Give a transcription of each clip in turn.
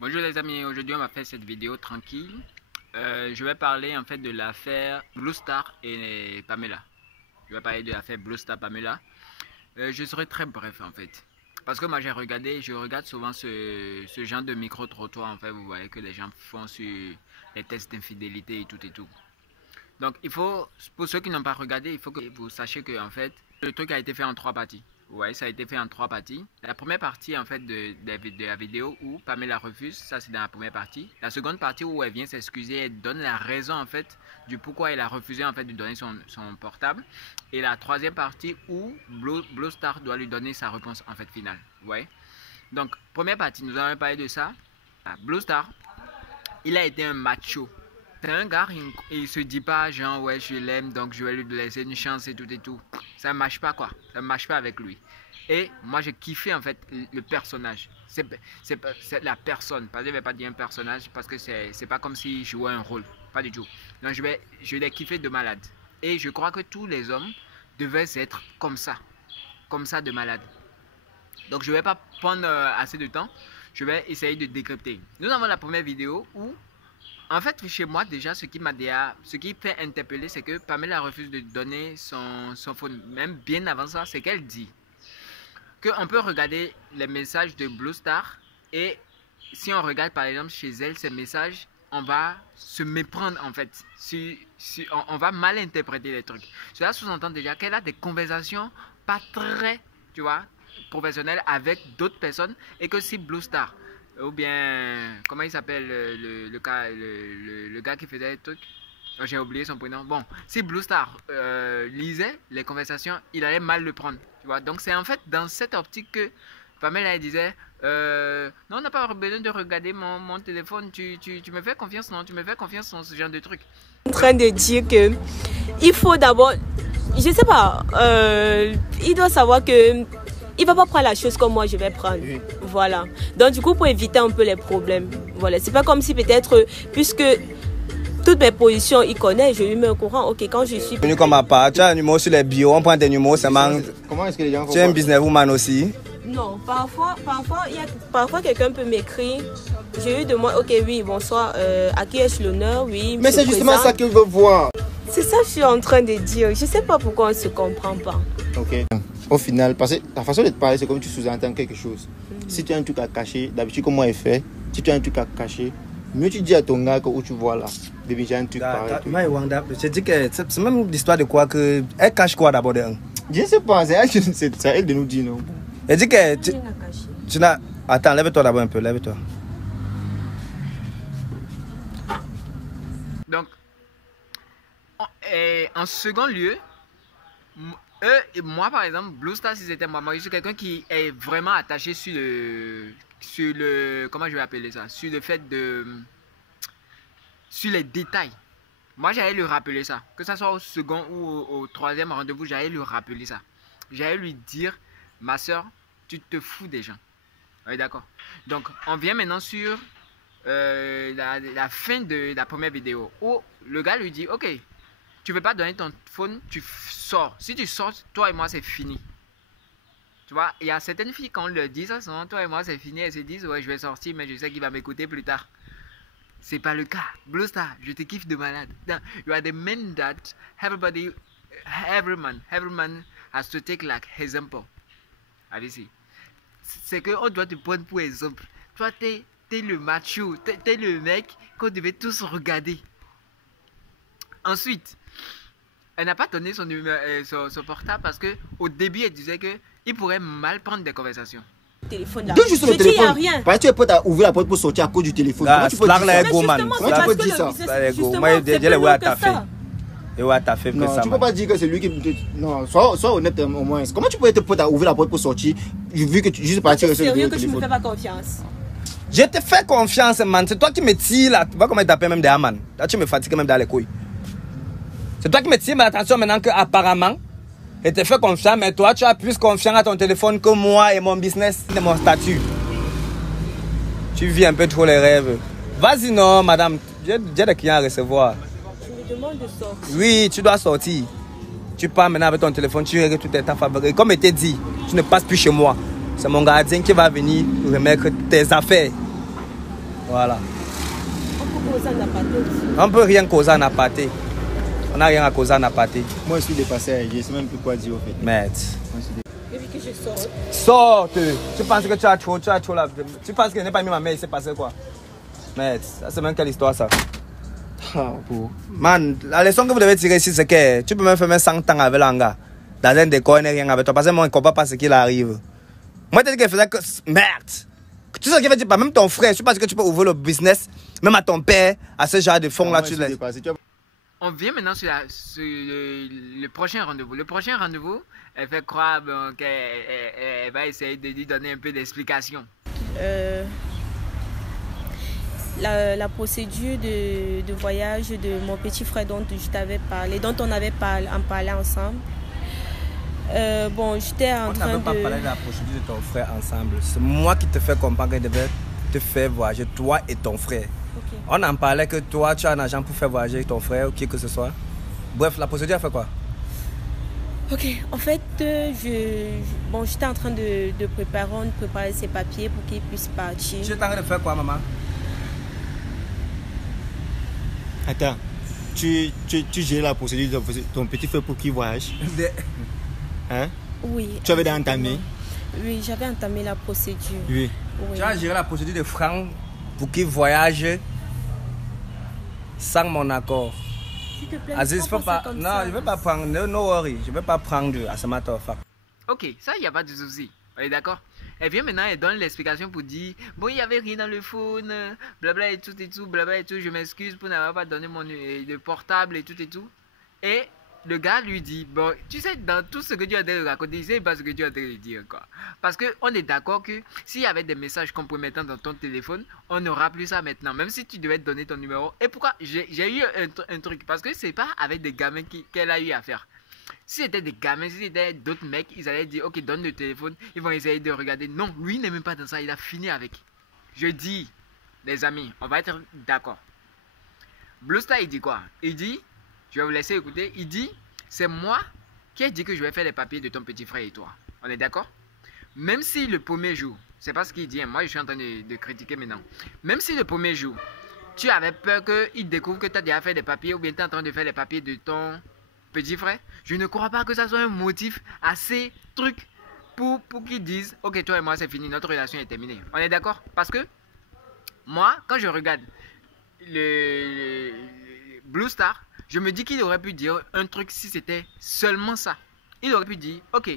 Bonjour les amis, aujourd'hui on va faire cette vidéo tranquille. Je vais parler en fait de l'affaire Blue Star et Pamela. Je vais parler de l'affaire Blue Star Pamela. Je serai très bref en fait. Parce que moi je regarde souvent ce genre de micro-trottoir en fait. Vous voyez que les gens font sur les tests d'infidélité et tout et tout. Donc il faut, pour ceux qui n'ont pas regardé, il faut que vous sachiez que en fait le truc a été fait en 3 parties. Vous voyez, ça a été fait en 3 parties. La première partie en fait de la vidéo où Pamela refuse, ça c'est dans la première partie. La seconde partie où elle vient s'excuser, elle donne la raison en fait du pourquoi elle a refusé en fait de donner son portable. Et la troisième partie où Blue Star doit lui donner sa réponse en fait finale. Vous voyez. Donc première partie, nous allons parler de ça. Blue Star, il a été un macho. C'est un gars, il se dit pas genre ouais je l'aime donc je vais lui laisser une chance et tout et tout. Ça ne marche pas quoi, ça ne marche pas avec lui. Et moi j'ai kiffé en fait le personnage. C'est la personne, parce que je ne vais pas dire un personnage parce que c'est pas comme s'il jouait un rôle, pas du tout. Donc je l'ai kiffé de malade. Et je crois que tous les hommes devaient être comme ça de malade. Donc je ne vais pas prendre assez de temps, je vais essayer de décrypter. Nous avons la première vidéo où en fait, chez moi, déjà, ce qui fait interpeller, c'est que Pamela refuse de donner son phone. Même bien avant ça, c'est qu'elle dit qu'on peut regarder les messages de Blue Star et si on regarde par exemple chez elle ces messages, on va se méprendre en fait. On va mal interpréter les trucs. Cela sous-entend déjà qu'elle a des conversations pas très, tu vois, professionnelles avec d'autres personnes et que si Blue Star ou bien, comment il s'appelle le gars qui faisait le truc? Oh, j'ai oublié son prénom. Bon, si Blue Star lisait les conversations, il allait mal le prendre. Tu vois? Donc c'est en fait dans cette optique que Pamela disait non, on n'a pas besoin de regarder mon téléphone. Tu me fais confiance, non? Tu me fais confiance dans ce genre de truc. En train de dire que il faut d'abord, je sais pas, il doit savoir que il va pas prendre la chose comme moi je vais prendre. Oui. Voilà. Donc du coup pour éviter un peu les problèmes. Voilà. C'est pas comme si peut-être puisque toutes mes positions il connaît, je lui mets au courant. Ok, quand je suis venu comme à part, tu as un numéro sur les bio, on prend des numéros, ça manque. Comment est-ce que les gens font? Tu es un businesswoman aussi? Non, parfois quelqu'un peut m'écrire. Je lui demande ok oui bonsoir, à qui est-ce l'honneur? Oui. Mais c'est justement ça qu'il veut voir. C'est ça que je suis en train de dire. Je sais pas pourquoi on se comprend pas. Ok. Au final, parce que ta façon de te parler, c'est comme tu sous-entends quelque chose. Si tu as un truc à cacher, d'habitude, comment elle fait, si tu as un truc à cacher, mieux tu dis à ton gars que où tu vois là, depuis j'ai un truc pareil. Je dis que c'est même l'histoire de quoi que. Elle cache quoi d'abord de un? Je ne sais pas, c'est à elle de nous dire non. Elle dit que tu n'as. Attends, lève-toi d'abord un peu, lève-toi. Donc, en second lieu, eux et moi par exemple, Blue Star si c'était moi, je suis quelqu'un qui est vraiment attaché sur le comment je vais appeler ça, sur le fait de, sur les détails. Moi j'allais lui rappeler ça, que ça soit au second ou au troisième rendez-vous, j'allais lui rappeler ça. J'allais lui dire, ma soeur, tu te fous des gens. Oui d'accord. Donc on vient maintenant sur la fin de la première vidéo où le gars lui dit, ok, tu veux pas donner ton phone, tu sors. Si tu sors, toi et moi, c'est fini. Tu vois, il y a certaines filles, quand on leur dit ça, souvent, toi et moi, c'est fini. Elles se disent, ouais, je vais sortir, mais je sais qu'il va m'écouter plus tard. C'est pas le cas. Blue Star, je te kiffe de malade. You are the man that every man has to take like example. Allez-y. C'est qu'on doit te prendre pour exemple. Toi, t'es le macho, t'es le mec qu'on devait tous regarder. Ensuite, elle n'a pas donné son portable parce que au début elle disait que il pourrait mal prendre des conversations. Téléphone là. Juste le téléphone. Il n'y a rien. Parce que tu es prêt à ouvrir la porte pour sortir à cause du téléphone. Comment tu peux dire ça? Comment tu peux dire ça? Moi, je dis ouais, t'as fait. Et ouais, t'as fait que ça. Non, tu peux pas dire que c'est lui qui. Non, sois honnête au moins. Comment tu peux être prêt à ouvrir la porte pour sortir vu que tu juste partir sur le téléphone? C'est sérieux que tu me fais pas confiance. Je te fais confiance, man. C'est toi qui me tires là. Tu vois comment il t'appelle même des man. Là, tu me fatigues même dans les couilles. C'est toi qui me tires, mais attention maintenant qu'apparemment, je te fais confiance, mais toi, tu as plus confiance à ton téléphone que moi et mon business et mon statut. Tu vis un peu trop les rêves. Vas-y, non, madame. J'ai des clients à recevoir. Tu me demandes de sortir. Oui, tu dois sortir. Tu pars maintenant avec ton téléphone, tu règles tout ta faveur. Comme je t'ai dit, tu ne passes plus chez moi. C'est mon gardien qui va venir remettre tes affaires. Voilà. On peut causer en aparté aussi. On peut rien causer en aparté. On n'a rien à causer en aparté. Moi, je suis dépassé, je ne sais même plus quoi dire au fait. Merde. Depuis que je sors. Sorte. Tu penses que tu as trop là. Tu penses que je n'ai pas mis ma main, il s'est passé quoi? Merde, ça c'est même quelle histoire ça? Ah, bon. Man, la leçon que vous devez tirer ici, c'est que tu peux même faire 100 ans avec l'anga. Dans un décor, il n'y a rien avec toi. Parce que moi, je ne comprends pas ce qu'il arrive. Moi, je te dis qu'elle faisait que. Merde! Tu sais ce qu'il veut dire? Même ton frère, je pense que tu peux ouvrir le business, même à ton père, à ce genre de fonds là, tu laisses. On vient maintenant sur le prochain rendez-vous. Le prochain rendez-vous, elle fait croire qu'elle va essayer de lui donner un peu d'explication. La procédure de voyage de mon petit frère dont je t'avais parlé, dont on avait parlé ensemble. Bon, j'étais en train de... On n'avait pas parlé de la procédure de ton frère ensemble. C'est moi qui te fais comprendre que je devais te faire voyager, toi et ton frère. Okay. On en parlait que toi, tu as un agent pour faire voyager ton frère ou qui que ce soit. Bref, la procédure a fait quoi? Ok, en fait, j'étais en train de préparer ses papiers pour qu'il puisse partir. Tu es en train de faire quoi, maman? Attends, tu gères la procédure de ton petit frère pour qu'il voyage? Hein? Oui. Tu avais entamé? Oui, j'avais entamé la procédure. Oui. Tu as géré la procédure de Franck pour qu'il voyage sans mon accord. S'il te plaît, Aziz, faut pas... comme Non, ça. je ne vais pas prendre... No worry, je ne vais pas prendre à ce matin. Ok, ça, il n'y a pas de souci. On est d'accord? Elle vient maintenant, elle donne l'explication pour dire bon, il n'y avait rien dans le phone, blabla et tout, blabla et tout. Je m'excuse pour n'avoir pas donné mon le portable et tout. Et le gars lui dit bon, tu sais, dans tout ce que tu as de raconter, il sait pas ce que tu as de dire, quoi. Parce qu'on est d'accord que s'il y avait des messages compromettants dans ton téléphone, on n'aura plus ça maintenant, même si tu devais te donner ton numéro. Et pourquoi j'ai eu un truc? Parce que c'est pas avec des gamins qu'elle a eu à faire. Si c'était des gamins, si c'était d'autres mecs, ils allaient dire ok, donne le téléphone, ils vont essayer de regarder. Non, lui n'est même pas dans ça, il a fini avec. Je dis, les amis, on va être d'accord. Blue Star, il dit quoi? Il dit, je vais vous laisser écouter, il dit, c'est moi qui ai dit que je vais faire les papiers de ton petit frère et toi. On est d'accord? Même si le premier jour, c'est pas ce qu'il dit, hein, moi je suis en train de critiquer maintenant. Même si le premier jour, tu avais peur qu'il découvre que tu as déjà fait des papiers ou bien tu es en train de faire les papiers de ton petit frère, je ne crois pas que ça soit un motif assez truc pour qu'ils disent ok, toi et moi c'est fini, notre relation est terminée. On est d'accord? Parce que moi, quand je regarde le Blue Star, je me dis qu'il aurait pu dire un truc si c'était seulement ça. Il aurait pu dire ok,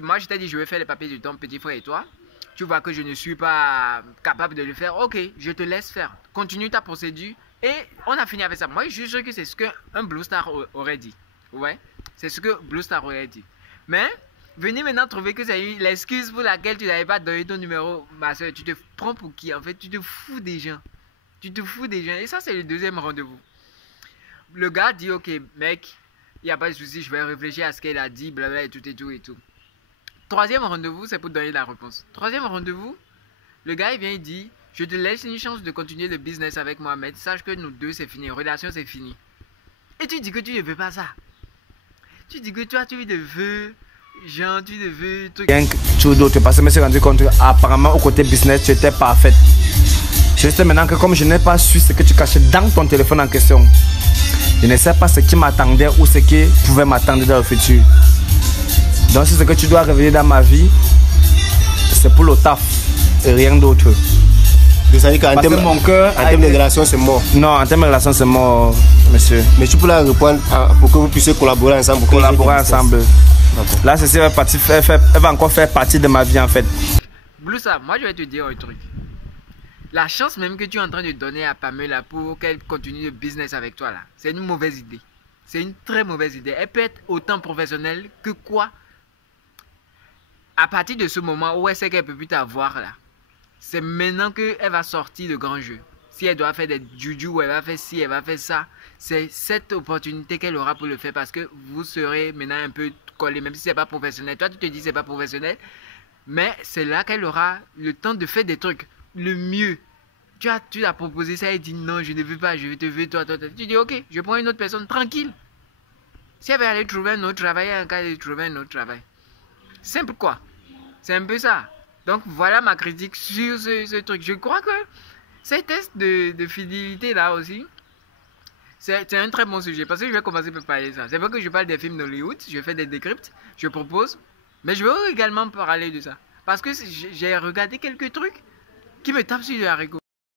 moi je t'ai dit je vais faire les papiers de ton petit frère et toi. Tu vois que je ne suis pas capable de le faire. Ok, je te laisse faire. Continue ta procédure. Et on a fini avec ça. Moi, je suis sûr que c'est ce qu'un Blue Star aurait dit. Ouais, c'est ce que Blue Star aurait dit. Mais, venez maintenant trouver que c'est l'excuse pour laquelle tu n'avais pas donné ton numéro, ma soeur. Tu te prends pour qui? En fait, tu te fous des gens. Tu te fous des gens. Et ça, c'est le deuxième rendez-vous. Le gars dit, ok, mec, il n'y a pas de souci, je vais réfléchir à ce qu'elle a dit, blablabla, et tout. Troisième rendez-vous, c'est pour donner la réponse. Troisième rendez-vous, le gars, il vient, il dit, je te laisse une chance de continuer le business avec Mohamed. Sache que nous deux, c'est fini. Relation, c'est fini. Et tu dis que tu ne veux pas ça. Tu dis que toi, tu le veux. Genre, tu le veux. Tu dois te passer, mais c'est rendu compte apparemment au côté business, tu étais parfaite. Je sais maintenant que comme je n'ai pas su ce que tu cachais dans ton téléphone en question, je ne sais pas ce qui m'attendait ou ce qui pouvait m'attendre dans le futur. Donc, c'est ce que tu dois réveiller dans ma vie, c'est pour le taf et rien d'autre. Ça veut dire qu'en termes de relations, c'est mort. Non, en termes de relations, c'est mort, monsieur. Mais tu peux la répondre pour que vous puissiez collaborer ensemble. Collaborer ensemble. Là, ceci va elle va encore faire partie de ma vie, en fait. Blue Star, moi, je vais te dire un truc. La chance même que tu es en train de donner à Pamela pour qu'elle continue le business avec toi, là, c'est une mauvaise idée. C'est une très mauvaise idée. Elle peut être autant professionnelle que quoi. À partir de ce moment où elle sait qu'elle ne peut plus t'avoir, là, c'est maintenant qu'elle va sortir le grand jeu. Si elle doit faire des juju, elle va faire ci, elle va faire ça. C'est cette opportunité qu'elle aura pour le faire parce que vous serez maintenant un peu collés, même si ce n'est pas professionnel. Toi, tu te dis que ce n'est pas professionnel, mais c'est là qu'elle aura le temps de faire des trucs. Le mieux, tu as proposé ça, elle dit non, je ne veux pas, je te veux, toi. Tu dis ok, je prends une autre personne, tranquille. Si elle veut aller trouver un autre travail, elle va aller trouver un autre travail. Simple quoi. C'est un peu ça. Donc voilà ma critique sur ce truc. Je crois que ces tests de fidélité là aussi, c'est un très bon sujet. Parce que je vais commencer par parler de ça. C'est vrai que je parle des films d'Hollywood, je fais des décryptes, je propose. Mais je veux également parler de ça. Parce que j'ai regardé quelques trucs qui me tapent sur les haricots.